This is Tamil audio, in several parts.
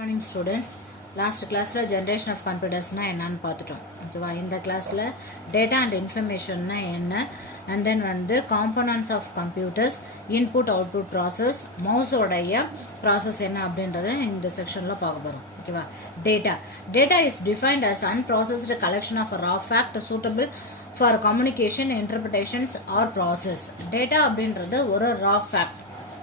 Morning students. Last class la generation of computers na enna paathutom. Okay va, in the class la data and information na enna, and then vandu components of computers, input output process, mouse odaya process enna அப்படின்றத இந்த செக்ஷன்ல பார்க்க போறோம். Okay va, data is defined as unprocessed collection of raw fact suitable for communication, interpretations or process. Data அப்படின்றது ஒரு raw fact.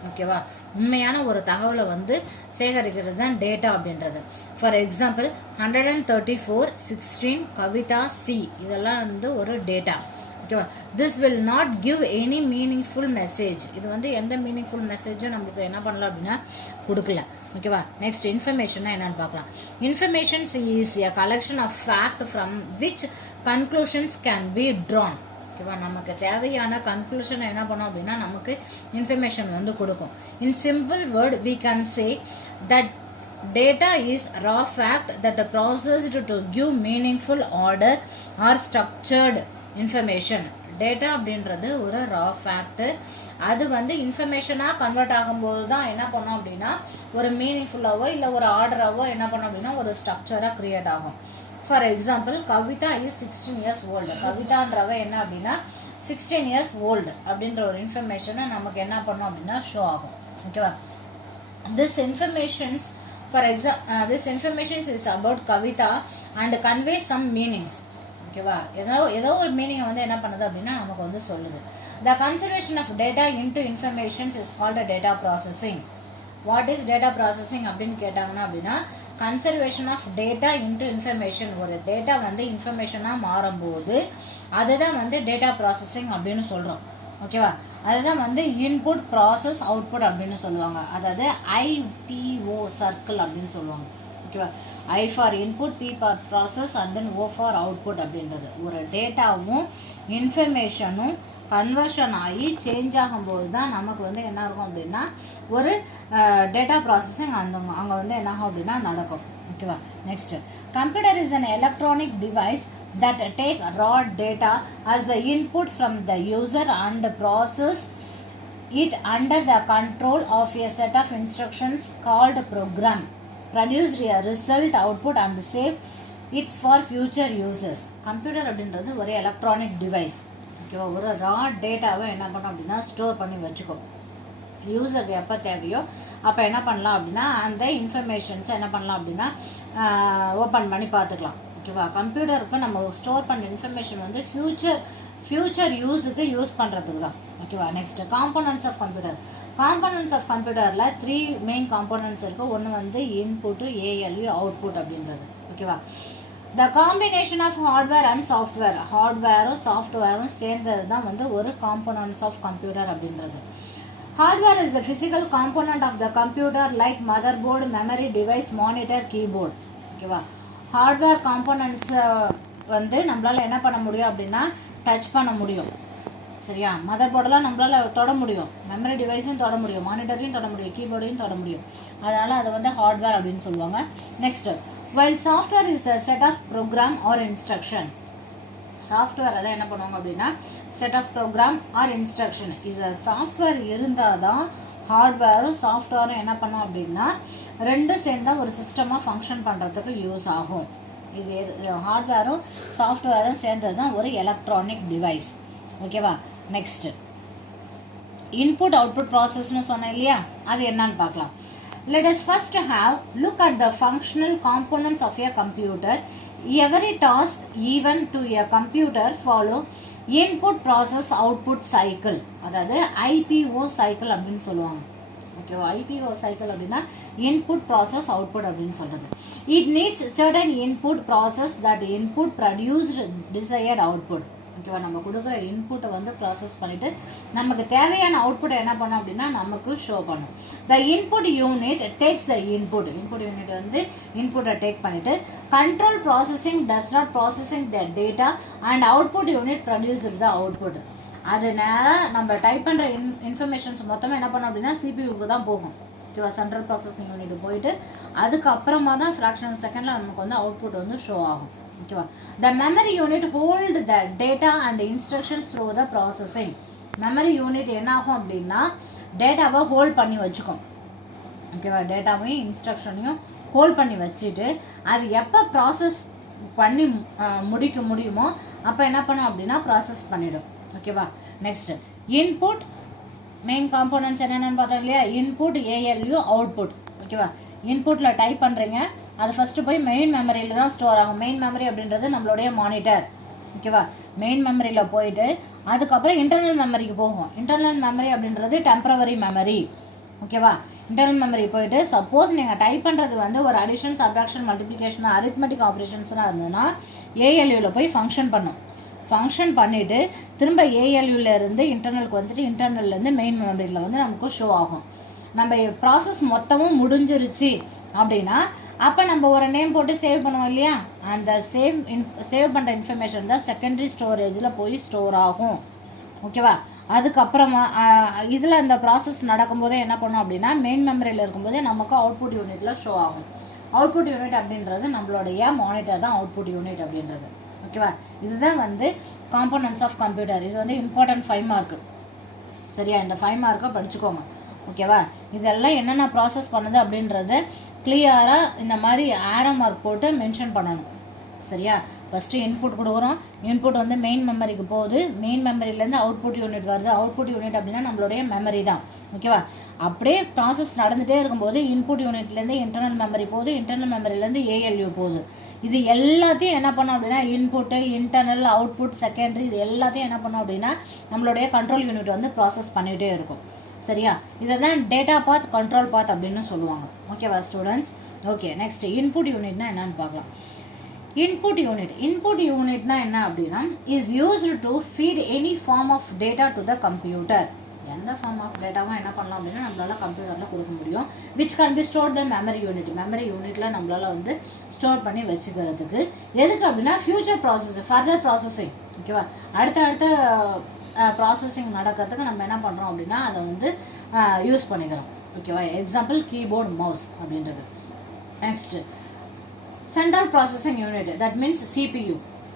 ஓகேவா, உண்மையான ஒரு தகவலை வந்து சேகரிக்கிறது தான் டேட்டா அப்படின்றது. ஃபார் எக்ஸாம்பிள் 134, 16, கவிதா சி, இதெல்லாம் வந்து ஒரு டேட்டா. ஓகேவா, this will not give any meaningful message. இது வந்து எந்த மீனிங்ஃபுல் மெசேஜும் நம்மளுக்கு என்ன பண்ணலாம் அப்படின்னா கொடுக்கல. ஓகேவா, நெக்ஸ்ட் இன்ஃபர்மேஷன்னா என்னன்னு பார்க்கலாம். Informations is a collection of fact from which conclusions can be drawn. ஓகேவா, நமக்கு தேவையான கன்க்ளூஷன் என்ன பண்ணோம் அப்படின்னா நமக்கு இன்ஃபர்மேஷன் வந்து கொடுக்கும். In simple word we can say that data is raw fact that are processed to give meaningful order or structured information. Data அப்படின்றது ஒரு raw fact. அது வந்து இன்ஃபர்மேஷனாக கன்வெர்ட் ஆகும்போது தான் என்ன பண்ணோம் அப்படின்னா ஒரு மீனிங்ஃபுல்லாவோ இல்லை ஒரு ஆர்டராகவோ என்ன பண்ணோம் அப்படின்னா ஒரு ஸ்ட்ரக்சராக க்ரியேட் ஆகும். For example Kavitha is 16 years old. கவிதான்றவ என்ன அப்படின்னா 16 years old அப்படின்ற ஒரு இன்ஃபர்மேஷனை நமக்கு என்ன பண்ணோம் அப்படின்னா ஷோ ஆகும். ஓகேவா, this informations this information is about Kavitha and convey some meanings. ஓகேவா, ஏதோ ஒரு மீனிங்கை வந்து என்ன பண்ணுது அப்படின்னா நமக்கு வந்து சொல்லுது. The conservation of data into information is called data processing. What is data processing அப்படின்னு கேட்டாங்கன்னா அப்படின்னா conservation of data into information. ஒரு டேட்டா வந்து இன்ஃபர்மேஷனாக மாறும்போது அதுதான் வந்து டேட்டா ப்ராசஸிங் அப்படின்னு சொல்கிறோம். ஓகேவா, அதுதான் வந்து இன்புட் ப்ராசஸ் அவுட்புட் அப்படின்னு சொல்லுவாங்க. அதாவது IPO சர்க்கிள் அப்படின்னு சொல்லுவாங்க. ஓகேவா, I for input, P for process and then O for output அப்படின்றது. ஒரு டேட்டாவும் இன்ஃபர்மேஷனும் கன்வர்ஷன் ஆகி சேஞ்ச் ஆகும்போது தான் நமக்கு வந்து என்ன இருக்கும் அப்படின்னா ஒரு டேட்டா ப்ராசஸிங் அங்கே வந்து என்ன ஆகும் அப்படின்னா நடக்கும். ஓகேவா, next computer is an electronic device that take raw data as the input from the user and process it under the control of a set of instructions called program, produce a result output and save it for future uses. Computer அப்படின்றது ஒரு எலக்ட்ரானிக் டிவைஸ். ஓகேவா, ஒரு ரா டேட்டாவை என்ன பண்ணோம் அப்படின்னா ஸ்டோர் பண்ணி வச்சுக்கோ. யூசருக்கு எப்போ தேவையோ அப்போ என்ன பண்ணலாம் அப்படின்னா அந்த இன்ஃபர்மேஷன்ஸை என்ன பண்ணலாம் அப்படின்னா ஓப்பன் பண்ணி பார்த்துக்கலாம். ஓகேவா, கம்ப்யூட்டருக்கு நம்ம ஸ்டோர் பண்ணுற இன்ஃபர்மேஷன் வந்து ஃபியூச்சர் யூஸுக்கு யூஸ் பண்ணுறதுக்கு தான். ஓகேவா, next components of computer. Components of கம்ப்யூட்டரில் 3 மெயின் காம்போனன்ட்ஸ் இருக்குது. ஒன்று வந்து இன்புட்டு, ALU, அவுட்புட் அப்படின்றது. ஓகேவா, the combination of hardware and software. ஹார்ட்வேரும் சாஃப்ட்வேரும் சேர்ந்தது தான் வந்து ஒரு காம்போனன்ட்ஸ் ஆஃப் கம்ப்யூட்டர் அப்படின்றது. Hardware is the physical component of the computer like motherboard, memory device, monitor, keyboard. ஓகேவா, ஹார்ட்வேர் காம்போனன்ட்ஸ் வந்து நம்மளால் என்ன பண்ண முடியும் அப்படின்னா டச் பண்ண முடியும். சரியா, மதர் போர்டெலாம் நம்மளால் தொட முடியும், மெமரி டிவைஸையும் தொட முடியும், மானிட்டரையும் தொட முடியும், கீபோர்டையும் தொட முடியும். அதனால் அதை வந்து ஹார்ட்வேர் அப்படின்னு சொல்லுவாங்க. Next, while software is a set of program or instruction. Software அதை என்ன பண்ணுவாங்க அப்படின்னா set of program or instruction. இது சாஃப்ட்வேர் இருந்தால் தான் ஹார்ட்வேரும் சாஃப்ட்வேரும் என்ன பண்ணோம் அப்படின்னா ரெண்டும் சேர்ந்தா ஒரு சிஸ்டமாக ஃபங்க்ஷன் பண்ணுறதுக்கு யூஸ் ஆகும். இது ஹார்ட்வேரும் சாஃப்ட்வேரும் சேர்ந்தது தான் ஒரு எலக்ட்ரானிக் டிவைஸ். ஓகேவா, நெக்ஸ்ட் இன்புட் அவுட்புட் ப்ராசஸ்னு சொன்னேன் இல்லையா, அது என்னன்னு பார்க்கலாம். Let us first have look at the functional components of a computer. Every task even to a computer follow input process output cycle. அதாவது IPO cycle அப்படின்னு சொல்லுவாங்க. ஓகேவா, IPO cycle அப்படின்னா input process output அப்படின்னு சொல்றது. It needs certain input process that input produced desired output. ஓகேவா, நம்ம கொடுக்குற இன்புட்டை வந்து ப்ராசஸ் பண்ணிவிட்டு நமக்கு தேவையான அவுட்புட்டை என்ன பண்ணோம் அப்படின்னா நமக்கு ஷோ பண்ணும். The input unit takes the input unit வந்து இன்புட்டை டேக் பண்ணிவிட்டு control processing does not processing the data and output unit produce the output. அது நேராக நம்ம டைப் பண்ணுற இன்ஃபர்மேஷன்ஸ் மொத்தமாக என்ன பண்ணோம் அப்படின்னா CPUக்கு தான் போகும். ஓகேவா, சென்ட்ரல் ப்ராசஸிங் யூனிட் போயிட்டு அதுக்கப்புறமா தான் ஃப்ராக்ஷன் ஆஃப் செகண்டில் நமக்கு வந்து அவுட்புட் வந்து ஷோ ஆகும். ஓகேவா, த memory unit hold the data and instructions through the processing. Memory unit என்ன ஆகும் அப்படின்னா டேட்டாவை ஹோல்ட் பண்ணி வச்சுக்கும். ஓகேவா, டேட்டாவையும் இன்ஸ்ட்ரக்ஷனையும் ஹோல்ட் பண்ணி வச்சுட்டு அது எப்போ ப்ராசஸ் பண்ணி முடிக்க முடியுமோ அப்போ என்ன பண்ணும் அப்படின்னா ப்ராசஸ் பண்ணிடும். ஓகேவா. நெக்ஸ்ட் இன்புட் மெயின் காம்போனன்ட்ஸ் என்னென்னு பார்த்தோம் இல்லையா. Input, ALU, output. ஓகேவா. இன்புட்டில் டைப் பண்ணுறீங்க, அது ஃபஸ்ட்டு போய் மெயின் மெமரியில் தான் ஸ்டோர் ஆகும். மெயின் மெமரி அப்படின்றது நம்மளுடைய மானிட்டர். ஓகேவா. மெயின் மெமரியில் போயிட்டு அதுக்கப்புறம் இன்டர்னல் மெமரிக்கு போகும். இன்டர்னல் மெமரி அப்படின்றது டெம்பரவரி மெமரி. ஓகேவா. இன்டர்னல் மெமரி போயிட்டு சப்போஸ் நீங்கள் டைப் பண்ணுறது வந்து ஒரு அடிஷன், சப்ட்ராக்ஷன், மல்டிப்ளிகேஷன், அரித்மெட்டிக் ஆப்ரேஷன்ஸ்லாம் இருந்ததுன்னா ALUவில் போய் ஃபங்க்ஷன் பண்ணும். ஃபங்க்ஷன் பண்ணிவிட்டு திரும்ப ALUலேருந்து இன்டர்னலுக்கு வந்துட்டு இன்டர்னல்லேருந்து மெயின் மெமரியில் வந்து நமக்கு ஷோ ஆகும். நம்ம ப்ராசஸ் மொத்தமும் முடிஞ்சிருச்சு அப்படின்னா அப்போ நம்ம ஒரு நேம் போட்டு சேவ் பண்ணுவோம் இல்லையா. அந்த சேவ் பண்ணுற இன்ஃபர்மேஷன் தான் செகண்டரி ஸ்டோரேஜில் போய் ஸ்டோர் ஆகும். ஓகேவா. அதுக்கப்புறமா இதில் இந்த ப்ராசஸ் நடக்கும்போதே என்ன பண்ணோம் அப்படின்னா மெயின் மெமரியில் இருக்கும்போதே நமக்கு அவுட்புட் யூனிட்டில் ஷோ ஆகும். அவுட்புட் யூனிட் அப்படின்றது நம்மளுடைய மானிட்டர் தான் அவுட்புட் யூனிட் அப்படின்றது. ஓகேவா. இதுதான் வந்து காம்போனன்ட்ஸ் ஆஃப் கம்ப்யூட்டர். இது வந்து இம்பார்ட்டன்ட் 5 மார்க்கு. சரியா. இந்த 5 மார்க்கை படிச்சுக்கோங்க. ஓகேவா. இதெல்லாம் என்னென்ன ப்ராசஸ் பண்ணுது அப்படின்றது கிளியராக இந்த மாதிரி ஆரோ மார்க் போட்டு மென்ஷன் பண்ணணும். சரியா. ஃபஸ்ட்டு இன்புட் கொடுக்குறோம். இன்புட் வந்து மெயின் மெமரிக்கு போகுது. மெயின் மெமரியிலேருந்து அவுட்புட் யூனிட் வருது. அவுட்புட் யூனிட் அப்படின்னா நம்மளுடைய மெமரி தான். ஓகேவா. அப்படியே ப்ராசஸ் நடந்துகிட்டே இருக்கும்போது இன்புட் யூனிட்லேருந்து இன்டர்னல் மெமரி போகுது. இன்டர்னல் மெமரியிலேருந்து ALU போகுது. இது எல்லாத்தையும் என்ன பண்ணோம் அப்படின்னா இன்புட்டு, இன்டர்னல், அவுட்புட், செகண்டரி, இது எல்லாத்தையும் என்ன பண்ணோம் அப்படின்னா நம்மளுடைய கண்ட்ரோல் யூனிட் வந்து ப்ராசஸ் பண்ணிகிட்டே இருக்கும். சரியா. இதை தான் டேட்டா பாத், கண்ட்ரோல் பாத் அப்படின்னு சொல்லுவாங்க. ஓகேவா ஸ்டூடெண்ட்ஸ். ஓகே. நெக்ஸ்ட் இன்புட் யூனிட்னா என்னன்னு பார்க்கலாம். இன்புட் யூனிட்னா என்ன அப்படின்னா is used to feed any form of data to the computer. எந்த ஃபார்ம் ஆஃப் டேட்டாவும் என்ன பண்ணலாம் அப்படின்னா நம்மளால் கம்ப்யூட்டரில் கொடுக்க முடியும். Which can be store the memory unit. Memory யூனிட்டில் நம்மளால் வந்து ஸ்டோர் பண்ணி வச்சுக்கிறதுக்கு. எதுக்கு அப்படின்னா ஃபியூச்சர் ப்ராசஸ், ஃபர்தர் ப்ராசஸிங். ஓகேவா. அடுத்த ப்ராசஸிங் நடக்கிறதுக்கு நம்ம என்ன பண்ணுறோம் அப்படின்னா அதை வந்து யூஸ் பண்ணிக்கிறோம். ஓகேவா. எக்ஸாம்பிள் கீபோர்ட், மவுஸ் அப்படின்றது. Next central processing unit, that means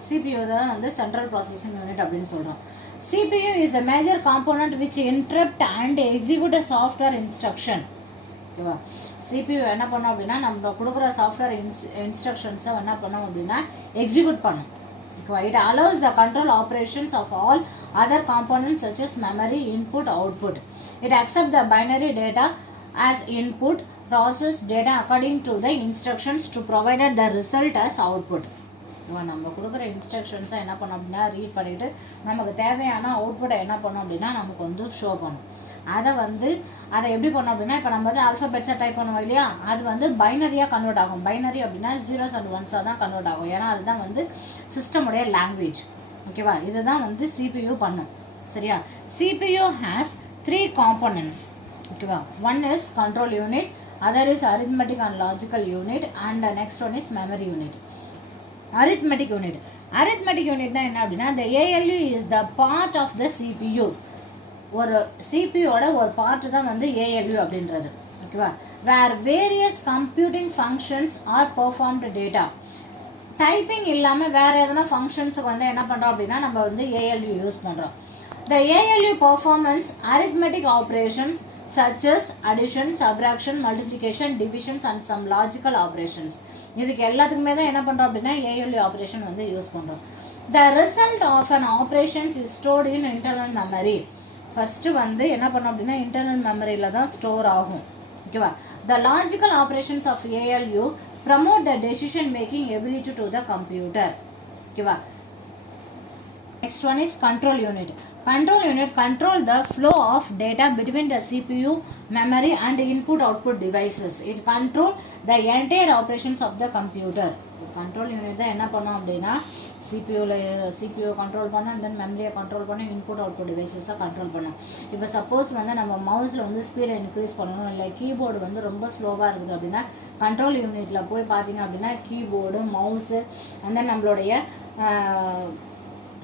CPU தான் வந்து சென்ட்ரல் ப்ராசஸிங் யூனிட் அப்படின்னு சொல்கிறோம். CPU is a major component which interrupt and execute a software instruction. ஓகேவா. CPU என்ன பண்ணோம் அப்படின்னா நம்ம கொடுக்குற சாஃப்ட்வேர் இன்ஸ்ட்ரக்ஷன்ஸை என்ன பண்ணோம் அப்படின்னா எக்ஸிக்யூட் பண்ணும். It allows the control operations of all other components such as memory, input, output. It accepts the binary data as input, process data according to the instructions to provide the result as output. நம்ம கொடுக்குற இன்ஸ்ட்ரக்ஷன்ஸை என்ன பண்ணோம் அப்படின்னா ரீட் பண்ணிவிட்டு நமக்கு தேவையான அவுட்புட்டை என்ன பண்ணோம் அப்படின்னா நமக்கு வந்து ஷோ பண்ணும். அதை எப்படி பண்ணோம் அப்படின்னா இப்போ நம்ம வந்து ஆல்ஃபபெட்ஸை டைப் பண்ணுவோம் இல்லையா. அது வந்து பைனரியாக கன்வெர்ட் ஆகும். பைனரி அப்படின்னா 0s and 1s தான் கன்வெர்ட் ஆகும். ஏன்னா அதுதான் வந்து சிஸ்டமுடைய லாங்குவேஜ். ஓகேவா. இதுதான் வந்து CPU பண்ணும். சரியா. CPU has 3 components. ஓகேவா. One is control unit, other is arithmetic and logical unit, and next one is memory unit. Arithmetic யூனிட்னா என்ன அப்படின்னா the ALU is the part of the CPU. ஒரு CPUவோட ஒரு பார்ட் தான் வந்து ALU அப்படின்றது. ஓகேவா. Where various computing functions are performed data. Typing இல்லாமல் வேறு எதனா ஃபங்க்ஷன்ஸுக்கு வந்து என்ன பண்ணுறோம் அப்படின்னா நம்ம வந்து ALU யூஸ் பண்ணுறோம். The ALU performance arithmetic operations such as addition, subtraction, multiplication, divisions and some logical operations. இதுக்கு எல்லாத்துக்குமே தான் என்ன பண்ணுறோம் அப்படின்னா ALU ஆப்ரேஷன் வந்து யூஸ் பண்ணுறோம். The result of an operations is stored in internal memory. First வந்து என்ன பண்ணோம் அப்படின்னா இன்டர்னல் மெமரியில் தான் ஸ்டோர் ஆகும். ஓகேவா. The logical operations of ALU promote the decision making ability to the computer. ஓகேவா. Next one is control unit. Control unit control the flow of data between the CPU, memory and input-output devices. It control the entire operations of the computer. Control unit தான் என்ன பண்ணோம் அப்படின்னா CPU கண்ட்ரோல் பண்ண, அண்ட் தென் மெமரியை கண்ட்ரோல் பண்ண, இன்புட் அவுட்புட் டிவைசஸை கண்ட்ரோல் பண்ணோம். இப்போ சப்போஸ் வந்து நம்ம மவுஸில் வந்து ஸ்பீடை இன்க்ரீஸ் பண்ணணும், இல்லை கீபோர்டு வந்து ரொம்ப ஸ்லோவாக இருக்குது அப்படின்னா கண்ட்ரோல் யூனிட்டில் போய் பார்த்தீங்க அப்படின்னா கீபோர்டு, மவுஸு, அண்ட் தென் நம்மளுடைய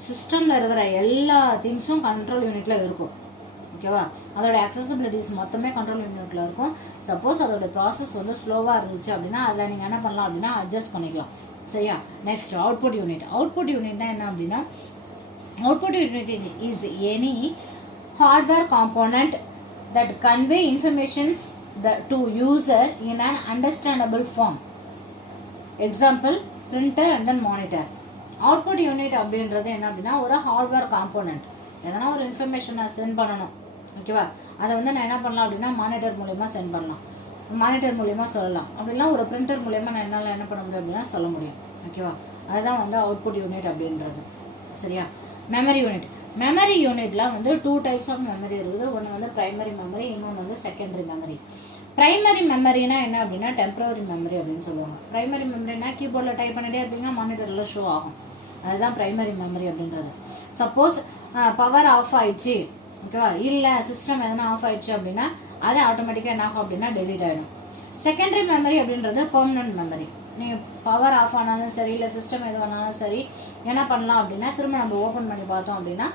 சிஸ்டமில் இருக்கிற எல்லா திங்ஸும் கண்ட்ரோல் யூனிட்டில் இருக்கும். ஓகேவா. அதோட அக்சசிபிலிட்டிஸ் மொத்தமே கண்ட்ரோல் யூனிட்டில் இருக்கும். சப்போஸ் அதோட ப்ராசஸ் வந்து ஸ்லோவாக இருந்துச்சு அப்படின்னா அதில் நீங்கள் என்ன பண்ணலாம் அப்படின்னா அட்ஜஸ்ட் பண்ணிக்கலாம். சரியா. நெக்ஸ்ட் அவுட்புட் யூனிட்னா என்ன அப்படின்னா output unit is any hardware component that convey informations to user in an understandable form. Example printer and then monitor. Output unit அப்படின்றது என்ன அப்படின்னா ஒரு ஹார்ட்வேர் காம்போனன்ட். எதனா ஒரு இன்ஃபர்மேஷன் நான் சென்ட் பண்ணணும், ஓகேவா, அதை வந்து நான் என்ன பண்ணலாம் அப்படின்னா மானிட்டர் மூலயமா சென்ட் பண்ணலாம், மானிட்டர் மூலயமா சொல்லலாம். அப்படின்னா ஒரு பிரிண்டர் மூலயமா நான் என்னால் என்ன பண்ண முடியும் அப்படின்னா சொல்ல முடியும், ஓகேவா. அதுதான் வந்து அவுட்புட் யூனிட் அப்படின்றது. சரியா. Memory unit. மெமரி யூனிட்ல வந்து 2 டைப்ஸ் ஆஃப் மெமரி இருக்குது. ஒன்று வந்து பிரைமரி மெமரி, இன்னொன்று வந்து செகண்டரி மெமரி. பிரைமரி மெமரினா என்ன அப்படின்னா டெம்பரரி மெமரி அப்படின்னு சொல்லுவாங்க. பிரைமரி மெமரினா கீபோர்டில் டைப் பண்ணிட்டே இருப்பீங்க, மானிட்டரில் ஷோ ஆகும். அதுதான் பிரைமரி மெமரி அப்படின்றது. சப்போஸ் பவர் ஆஃப் ஆயிடுச்சு, ஓகேவா, இல்லை சிஸ்டம் எதனா ஆஃப் ஆயிடுச்சு அப்படின்னா அது ஆட்டோமேட்டிக்காக என்ன ஆகும் அப்படின்னா டெலீட் ஆகிடும். செகண்டரி மெமரி அப்படின்றது பெர்மனன்ட் மெமரி. நீங்கள் பவர் ஆஃப் ஆனாலும் சரி, இல்லை சிஸ்டம் எது பண்ணாலும் சரி, என்ன பண்ணலாம் அப்படின்னா திரும்ப நம்ம ஓப்பன் பண்ணி பார்த்தோம் அப்படின்னா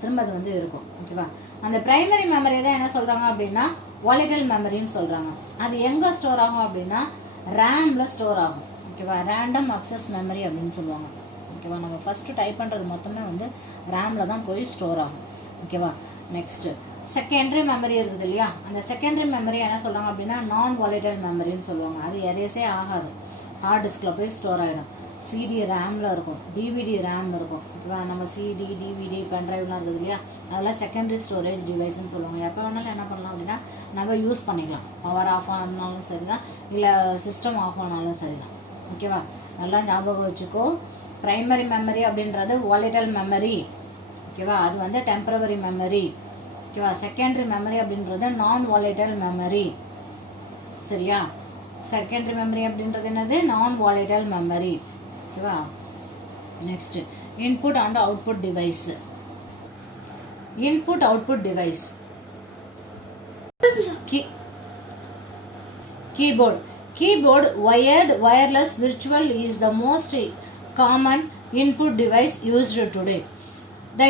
திரும்ப அது வந்து இருக்கும், ஓகேவா. அந்த பிரைமரி மெமரி தான் என்ன சொல்கிறாங்க அப்படின்னா வாலடைல் மெமரின்னு சொல்கிறாங்க. அது எங்கே ஸ்டோர் ஆகும் அப்படின்னா ரேமில் ஸ்டோர் ஆகும், ஓகேவா. ரேண்டம் அக்சஸ் மெமரி அப்படின்னு சொல்லுவாங்க, ஓகேவா. நம்ம ஃபஸ்ட்டு டைப் பண்ணுறது மொத்தமே வந்து ரேமில் தான் போய் ஸ்டோர் ஆகும், ஓகேவா. நெக்ஸ்ட்டு செகண்டரி மெமரி இருக்குது இல்லையா, அந்த செகண்டரி மெமரி என்ன சொல்கிறாங்க அப்படின்னா நான் வாலடைல் மெமரின்னு சொல்லுவாங்க. அது எரேஸே ஆகாது, ஹார்ட் டிஸ்கில் போய் ஸ்டோர் ஆகிடும். சிடி ரேமில் இருக்கும், டிவிடி ரேம் இருக்கும், ஓகேவா. நம்ம சிடி டிவிடி பென்ட்ரைவ்லாம் இருக்குது இல்லையா, அதெல்லாம் செகண்டரி ஸ்டோரேஜ் டிவைஸ்ன்னு சொல்லுவாங்க. எப்போ வேணாலும் என்ன பண்ணலாம் அப்படின்னா நம்ம யூஸ் பண்ணிக்கலாம். பவர் ஆஃப் ஆனாலும் சரி தான், இல்லை சிஸ்டம் ஆஃப் ஆனாலும் சரி தான், ஓகேவா. நல்லா ஞாபகம் வச்சுக்கோ. பிரைமரி மெமரி அப்படின்றது வாலடைல் மெமரி, ஓகேவா. அது வந்து டெம்பரவரி மெமரி, ஓகேவா. செகண்டரி மெமரி அப்படின்றது நான் வாலடைல் மெமரி. சரியா. செகண்டரி மெமரி அப்படின்றது என்னது நான் வாலடைல் மெமரி, ஓகேவா. Next input and output device. Input output device. Keyboard. Keyboard, wired, wireless, virtual is the most common input device used today. The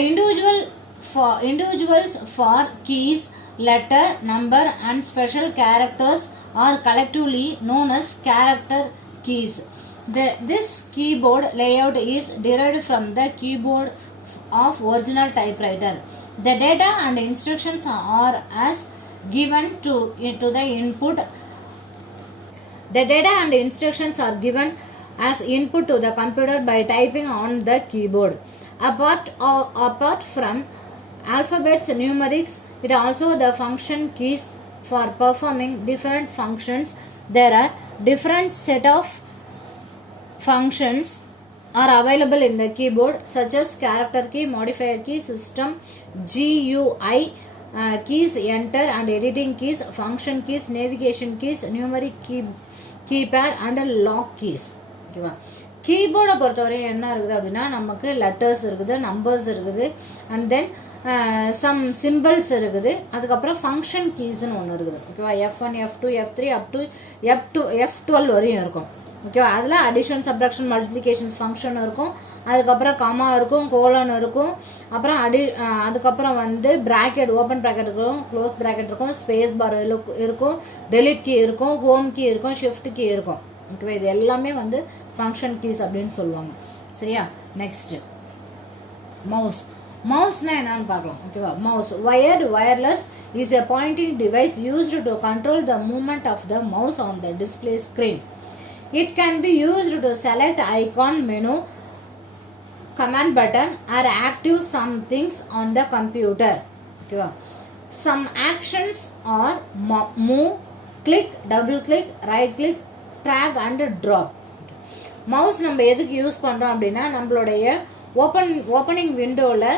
individuals for keys, letter, number and special characters are collectively known as character keys. This keyboard layout is derived from the keyboard of original typewriter. The data and instructions are as given to the input. The data and instructions are given as input to the computer by typing on the keyboard. Apart from alphabets, numerics, it also the function keys for performing different functions. There are different set of functions are available in the keyboard such as character key, modifier key, system GUI keys, enter and editing keys, function keys, navigation keys, numeric keypad and lock keys, ஓகேவா. கீபோர்டை பொறுத்தவரை என்ன இருக்குது அப்படின்னா நமக்கு லெட்டர்ஸ் இருக்குது, நம்பர்ஸ் இருக்குது, அண்ட் தென் சம் சிம்பிள்ஸ் இருக்குது, அதுக்கப்புறம் ஃபங்க்ஷன் கீஸ்ன்னு ஒன்று இருக்குது, ஓகேவா. F1 F2 F3 up to F12 வரையும் இருக்கும், ஓகேவா. அதில் அடிஷன் சப்ட்ராக்ஷன் மல்டிப்ளிகேஷன்ஸ் ஃபங்க்ஷன் இருக்கும், அதுக்கப்புறம் கமா இருக்கும், கோலன் இருக்கும், அப்புறம் அதுக்கப்புறம் வந்து பிராக்கெட், ஓப்பன் பிராக்கெட் இருக்கும், க்ளோஸ் பிராக்கெட் இருக்கும், ஸ்பேஸ் பார் இருக்கும், டெலிட் கீ இருக்கும், ஹோம் கீ இருக்கும், ஷிஃப்ட் கீ இருக்கும், ஓகேவா. இது எல்லாமே வந்து ஃபங்க்ஷன் கீஸ் அப்படின்னு சொல்லுவாங்க. சரியா. Next mouse. மவுஸ்னா என்னன்னு பார்க்கலாம், ஓகேவா. Mouse wired wireless is a pointing device used to control the movement of the mouse on the display screen. It can be used to select icon, menu, command button or active some things on the computer, okay. Some actions are move, click, double click, right click, drag and drop. Mouse நம்ம எதுக்கு யூஸ் பண்ணுறோம் அப்படின்னா நம்மளுடைய ஓப்பனிங் விண்டோவில்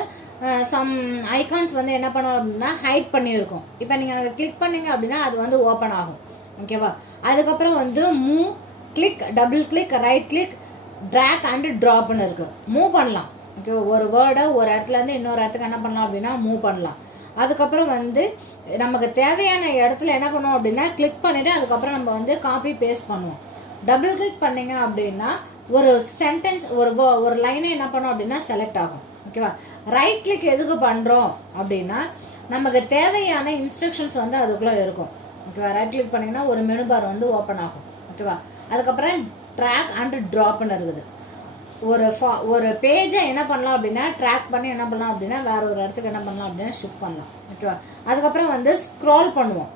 சம் ஐகான்ஸ் வந்து என்ன பண்ணோம் அப்படின்னா ஹைட் பண்ணியிருக்கோம். இப்போ நீங்கள் அதை கிளிக் பண்ணிங்க அப்படின்னா அது வந்து ஓப்பன் ஆகும், ஓகேவா. அதுக்கப்புறம் வந்து move, click, double click, right click, drag and ட்ராப்னு இருக்குது. மூவ் பண்ணலாம், ஓகே. ஒரு வேர்டை ஒரு இடத்துலேருந்து இன்னொரு இடத்துக்கு என்ன பண்ணலாம் அப்படின்னா மூவ் பண்ணலாம். அதுக்கப்புறம் வந்து நமக்கு தேவையான இடத்துல என்ன பண்ணுவோம் அப்படின்னா கிளிக் பண்ணிவிட்டு அதுக்கப்புறம் நம்ம வந்து காப்பி பேஸ்ட் பண்ணுவோம். டபுள் கிளிக் பண்ணிங்க அப்படின்னா ஒரு சென்டென்ஸ் ஒரு லைனை என்ன பண்ணோம் அப்படின்னா செலக்ட் ஆகும், ஓகேவா. ரைட் கிளிக் எதுக்கு பண்ணுறோம் அப்படின்னா நமக்கு தேவையான இன்ஸ்ட்ரக்ஷன்ஸ் வந்து அதுக்குள்ளே இருக்கும், ஓகேவா. ரைட் கிளிக் பண்ணிங்கன்னா ஒரு மெனு பார் வந்து ஓப்பன் ஆகும், ஓகேவா. அதுக்கப்புறம் ட்ராக் அண்ட் ட்ராப்னு இருக்குது. ஒரு பேஜை என்ன பண்ணலாம் அப்படின்னா ட்ராக் பண்ணி என்ன பண்ணலாம் அப்படின்னா வேற ஒரு இடத்துக்கு என்ன பண்ணலாம் அப்படின்னா ஷிஃப்ட் பண்ணலாம், ஓகேவா. அதுக்கப்புறம் வந்து ஸ்க்ரால் பண்ணுவோம்,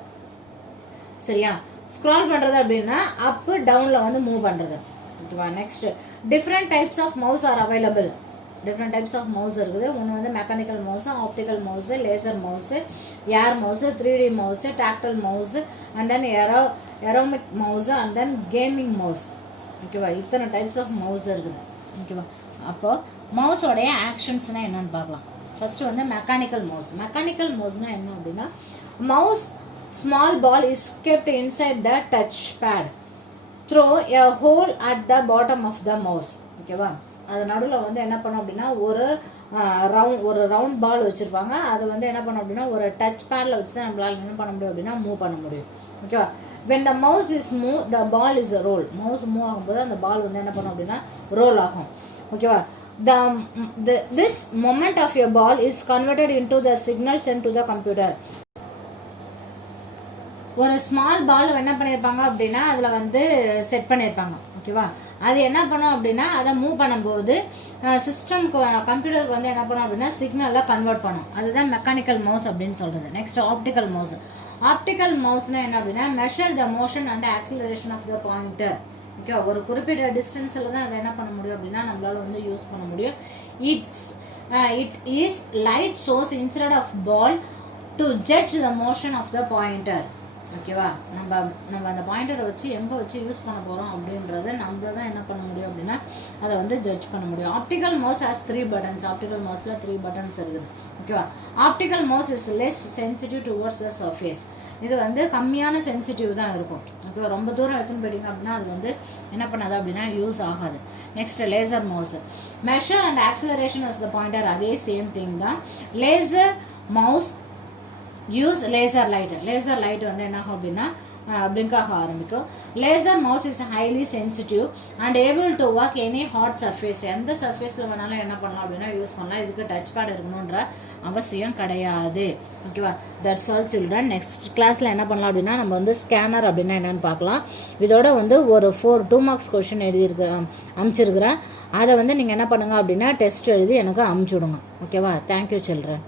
சரியா. ஸ்க்ரால் பண்ணுறது அப்படின்னா அப்பு டவுனில் வந்து மூவ் பண்ணுறது, ஓகேவா. Next different types of mouse are available. Different types of mouse இருக்குது. ஒன்று வந்து mechanical mouse, optical mouse, laser mouse, air mouse, 3D mouse, tactile mouse, and then ergonomic mouse, and then gaming mouse. ஓகேவா. இத்தனை டைப்ஸ் ஆஃப் மவுஸ் இருக்குது. ஓகேவா. அப்போது மவுஸோடைய ஆக்ஷன்ஸ்னால் என்னென்னு பார்க்கலாம். ஃபஸ்ட்டு வந்து மெக்கானிக்கல் மவுஸ். மெக்கானிக்கல் மவுஸ்னால் என்ன அப்படின்னா, mouse small ball is kept inside the touch pad through a hole at the bottom of the mouse. ஓகேவா. அது நடுவில் வந்து என்ன பண்ணோம் அப்படின்னா ஒரு ரவுண்ட் பால் வச்சுருப்பாங்க. அது வந்து என்ன பண்ணோம் அப்படின்னா ஒரு டச் பேடில் வச்சு தான் நம்மளால் என்ன பண்ண முடியும் அப்படின்னா மூவ் பண்ண முடியும். ஓகேவா. when the mouse is move the ball is a roll. Mouse move ஆகும்போது அந்த பால் வந்து என்ன பண்ணும் அப்படின்னா ரோல் ஆகும். ஓகேவா. this moment of your ball is converted into the signal sent to the computer. ஒரு ஸ்மால் பால் என்ன பண்ணியிருப்பாங்க அப்படின்னா அதில் வந்து செட் பண்ணியிருப்பாங்க. ஓகேவா. அது என்ன பண்ணும் அப்படின்னா அதை மூவ் பண்ணும்போது சிஸ்டம்க்கு கம்ப்யூட்டருக்கு வந்து என்ன பண்ணும் அப்படின்னா சிக்னலில் கன்வெர்ட் பண்ணும். அதுதான் மெக்கானிக்கல் மவுஸ் அப்படின்னு சொல்கிறது. Next optical mouse. ஆப்டிக்கல் மவுஸ்னால் என்ன அப்படின்னா measure the motion and acceleration of the pointer. Okay. ஒரு குறிப்பிட்ட டிஸ்டன்ஸில் தான் அதை என்ன பண்ண முடியும் அப்படின்னா நம்மளால் வந்து யூஸ் பண்ண முடியும். It is light source instead of ball to judge the motion of the pointer. ஓகேவா. நம்ம அந்த பாயிண்டரை வச்சு எங்கே வச்சு யூஸ் பண்ண போகிறோம் அப்படின்றத நம்மள தான் என்ன பண்ண முடியும் அப்படின்னா அதை வந்து ஜட்ஜ் பண்ண முடியும். Optical mouse has 3 buttons. Optical மவுஸில் 3 buttons இருக்குது. ஓகேவா. Optical mouse is less sensitive towards the surface. இது வந்து கம்மியான சென்சிட்டிவ் தான் இருக்கும். ஓகேவா. ரொம்ப தூரம் எடுத்துன்னு போயிட்டீங்க அப்படின்னா அது வந்து என்ன பண்ணாது அப்படின்னா யூஸ் ஆகாது. Next laser mouse. Measure and acceleration of the pointer அதே சேம் திங் தான். Laser mouse use laser light. Laser light வந்து என்ன ஆகும் அப்படின்னா பிளிங்க் ஆக ஆரம்பிக்கும். Laser mouse is highly sensitive and able to work any hard surface. எந்த சர்ஃபேஸில் வேணாலும் என்ன பண்ணலாம் அப்படின்னா யூஸ் பண்ணலாம். இதுக்கு டச் பேட் இருக்கணுன்ற அவசியம் கிடையாது. ஓகேவா. That's all children. நெக்ஸ்ட் கிளாஸில் என்ன பண்ணலாம் அப்படின்னா நம்ம வந்து ஸ்கேனர் அப்படின்னா என்னென்னு பார்க்கலாம். இதோட வந்து ஒரு 2 மார்க்ஸ் கொஷின் அமுச்சிருக்கிறேன். அதை வந்து நீங்கள் என்ன பண்ணுங்கள் அப்படின்னா டெஸ்ட் எழுதி எனக்கு அமுச்சு விடுங்க. ஓகேவா. Thank you children.